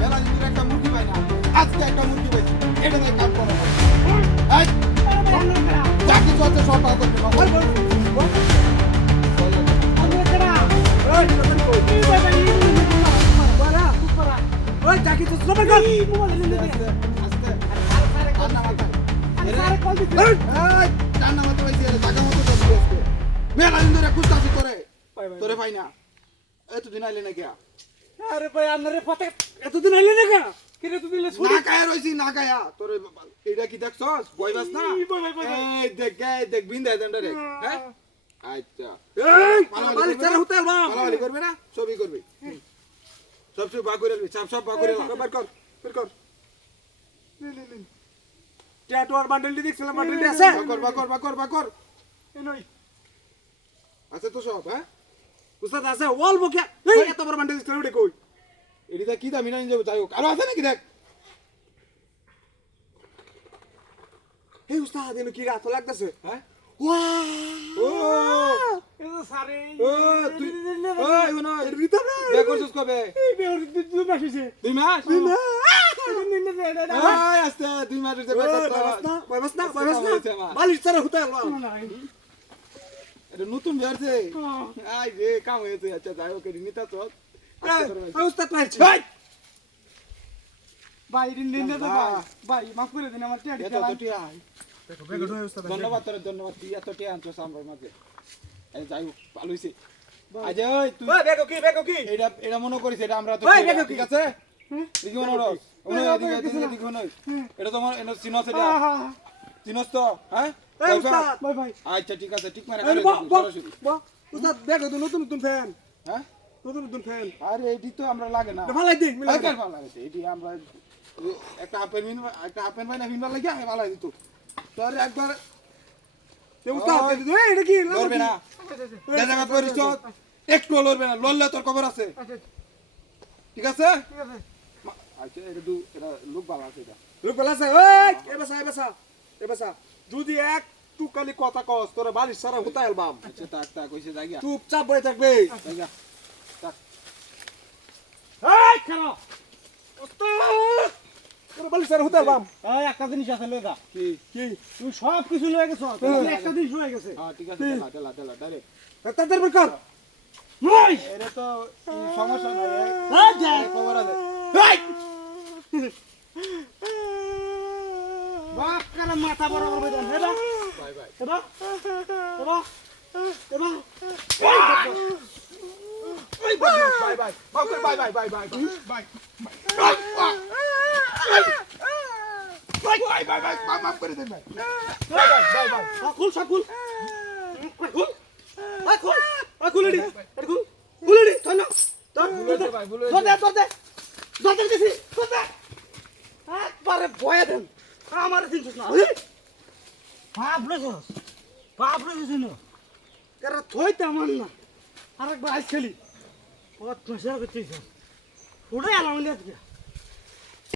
মেলা দিন একটা মুরগি পাই না, আজকে একটা মুরগি পাইছি, এটা নিয়ে কাম করা হয়। এই, যা কিছু আছে সব টাকা করতে পারবো। মেলা দিন ধরে খুঁজতেছি তোরে পাই না, এতদিন আইলে না গিয়া আরে ভাই আপনারে পথে এতদিন আইলে না কেন কিরে তুই দিলে না খায়া রইছি না খায়া তোর এটা কি দেখছস বইবাস না এই দেখ বিন্দা দেন রে হ্যাঁ আচ্ছা এই বাড়ি ছেড়ে হতে আলবা মারামারি করবে না সবই করবি সব সব বাগ করে সব বাগ করে বার কর বের কর নে ট্যাটুয়ার বান্ডেলটি দেখছিলাম বান্ডেলটি আছে বাগ কর এই নই আছে তো সব হ্যাঁ উস্তাদ আছে ওয়াল বকে এই এত বড় বান্ডেল ছিল ওটা কই এটা কি দামি না যাবো যাই হোক আরো আছে নাকি দেখ এই উস্তাদ এনে কি রাত লাগতেছে হ্যাঁ ওয়াও ও এটা সারে ও তুই ওই না এর ভিতরে বে করছিস কবে এই বের দুই মাস হইছে 2 মাস এই আস্তে 2 মাস হইছে বে করতে বাইবাস না বাড়ি ছেড়ে হতে আলবা এটা নতুন বেরছে আই রে কাম হয়েছে আচ্ছা যাই হোক নিতা চল এই উস্তাদ মারছে ভাই দিন তো ভাই মাফ করে দিন আমার টিয়া এত টিয়া ধন্যবাদ তোর ধন্যবাদ তুই এত টিয়া আনছস আমার মাঝে এই যাই হোক ভালো হইছে আজ ওই তুই বেগো কি এটা মনে করিস এটা আমরা তো ঠিক আছে দেখি মনে রস এদিকে নয় এটা তোমার এনে চিনস এটা চিনস তো হ্যাঁ এই উস্তাদ ভাই আচ্ছা ঠিক আছে ঠিক মানে উস্তাদ দেখো তো নতুন ফ্যান হ্যাঁ নতুন ফ্যান আরে এডি তো আমরা লাগে না ভালো দিন মিলা ভালো লাগে এডি আমরা একটা হাফ প্যান্ট বাইনা ফিনবার লাগে ভালো দিত তোর একবার উস্তাদ এই এটা কি লড়বে না দেখা করিস তো একটু লড়বে না লড়লে তোর খবর আছে ঠিক আছে আচ্ছা এটা লোক ভালো আছে এটা লোক ভালো আছে ওই এ বাসা যদি এক টুকালি কথা কস তোর বাড়ি সারা হতে আলবাম আচ্ছা তাক কইছে জায়গা চুপচাপ বসে থাকবে জায়গা তাক এই খানো উস্তাদ তোর বাড়ি সারা হতে আলবাম এই একটা জিনিস আছে লইগা কি তুই সব কিছু লয়ে গেছ একটা জিনিস হয়ে গেছে হ্যাঁ ঠিক আছে তেলা ডাইরেক্ট ডাক্তারদের বের ওই এটা তো সমস্যা নাই এই যে খবর আছে বাপ করে মাথা বড় করবে দেন হেডা বাই হেডা হেডা হেডা মাফ করে দেন ভাই খুল খুল খুলড়ি খুলড়ি চল ধর দিছি একবারে বয়া দেন আমার চিনছিস না বাপ রে শুনো কারা থইতে আমার না আরেকবার আইস খেলি পথ নশা করতেছ উড়ে আলাম লিয়া